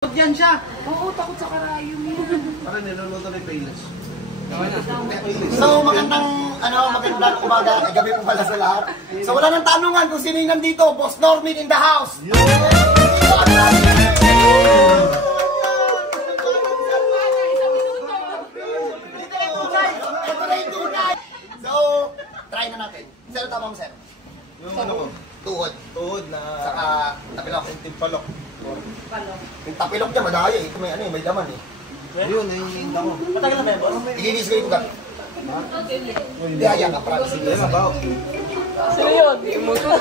Takot yan siya. Oo, takot sa karayom yan. Parang niluluto ni Payless. So magandang umaga, gabi po pala sa lahat. So wala nang tanungan kung sino yung nandito, Boss Normin in the house. So, try na natin. Sir, tama mo sir? Yung ano ko? Tuhod. Tuhod na... Saka tapilok. Yung timpalok. Yung tapilok niya madaya eh. May ano eh, may laman eh. Yun, yung hinda ko. Matagal na ba yan, boss? Iginis ko yung ugat. Hindi, ayan ka para sige. Ayun, mabaw. Sino yun? Yung motor.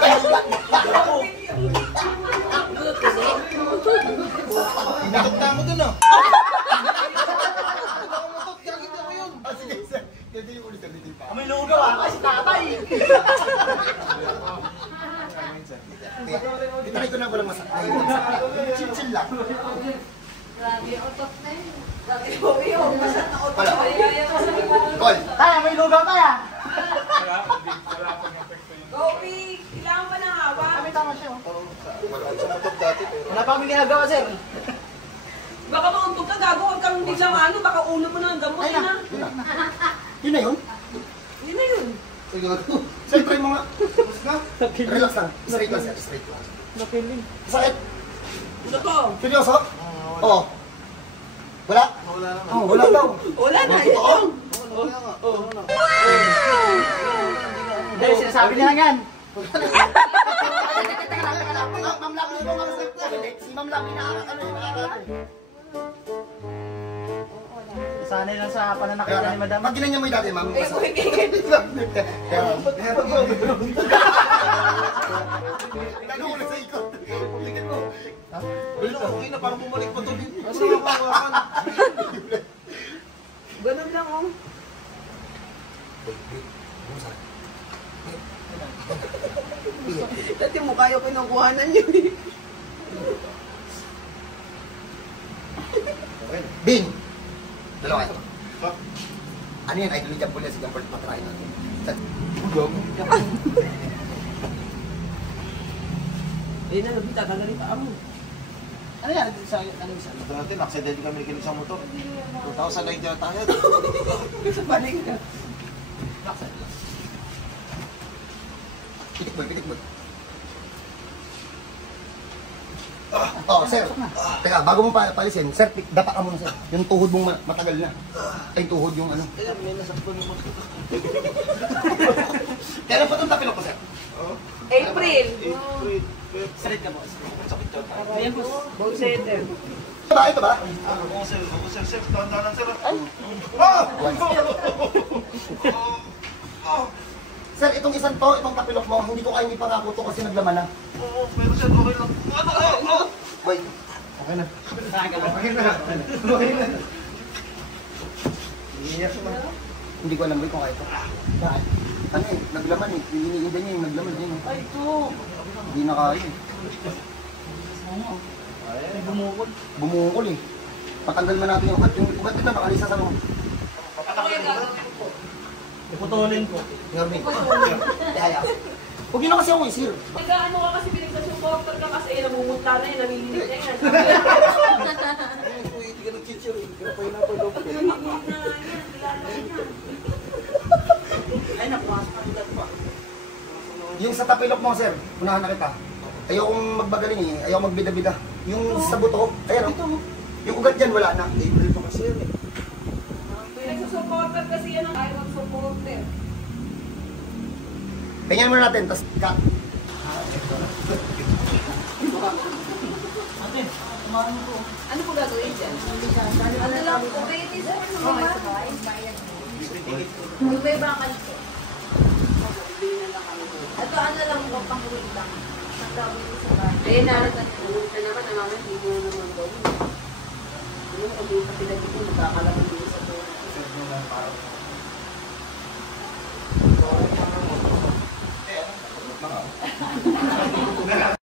Nakakta mo dun ah. Sige sir, ganito yung ulit. May lugaw ah, kasi tatay. Itry ko na walang masakit. Chill lang. Grabe, otot na yun. Grabe, yun. Masat na otot. Wala. Call. Taya, may lugaw tayo. Go, Pig! Kailangan pa ng hawa. Kami tama siya. Sumutok dati pero... Wala pa kami ginagawa, sir. Baka mauntog ka, gago. Huwag kang biglang ano. Baka ulo mo na ang gamot. Ay Yun na. na. Yun na yun. Yun na yun. Sir, try mo nga. Relax lang. Straight lang sir, straight lang. Nakiling. Sakit. Ano to? Seryoso? Oo. Wala? Wala naman. Oo, wala daw. Wala na. Totoo? Wala nga. Oo. Hindi, sinasabi niya yan. Ma'am Lab, ano ba kasi? Si Ma'am Lab, nakakano. Sanay lang sa pananakita ni madam. Pag ginan niya mo yung dati, ma'am. Eh, kuhigigil. Nagulog sa ikot. Tingnan mo. Ayun, okay na. Parang bumalik pa to din. Kasi nakawakan. Ganun lang, oh. Dati mo kayo kinukuhanan yun eh. Bin! Dalawa ito. Ano yan? Idol ni Jampulia si Jampol. Matry natin. Bugog. Ayun na, nabita. Tagalin pa mo. Ano yan? Ano isa? Dati, naksidente kami kinig sa motor. 2009 yata tayo. Sa balik ka. Pitik boy, pitik boy. Oh, sir. Teka, bago mo palisin, sir, dapa ka muna, sir. Yung tuhod mong matagal na. Ay, tuhod yung ano. Ayun, may nasakto naman. Kailan pa itong tapilok ko, sir? April. April. Straight ka, boss. Sakit yata. Ayan, boss. Bone center. Ito ba? Ito ba? Oo, sir. Oo, sir. Tahan-tahanan, sir. Sir, itong isang to, itong tapilok mo, hindi ko kayo ipangako to kasi naglaman na. Oo, pero sir, okay lang. Wait. Okay na. Okay na. Okay na. Hindi ko alam boy kung kaya ito. Ano eh, naglaman eh. Hinihinda niya yung naglaman niya. Ay, ito. Hindi na kaya eh. Ay, bumukol. Bumungkol eh. Patanggal man natin yung ugat. Yung ugat nila nakalisa sa mga. Iputulin ko. Normin. Kaya. Huwag yun na kasi ako eh, sir. Nag-ano ka kasi pinagsa-supporter ka kasi namumutla na yun, nalilinit na yan. Hindi ka nag-teacher eh. Kaya pa yun ako daw. Nalilinit na yan, kilala ko yan. Ay, napumasok ang ugat pa. Yung sa tapilok mo, sir, unahan na kita. Ayokong magbagaling eh. Ayokong magbida-bida. Yung sa buto, ayan o. Yung ugat dyan, wala na. April pa kasi yan eh. Pinagsa-supporter kasi yan ang ayaw mag-supporter. Tingnan muna natin, tapos cut. Ate, kumain mo po. Ano po gagawin dyan? Ano lang po, pwede sa yung may bakal po. Ito ano lang po, pang-uwi lang. Ang gawin ko sa bahay. Eh, naratan nyo. Ito naman, naman, hindi mo naman gawin. Yung kami sa pinagin ko, nakakalaman din sa buhay.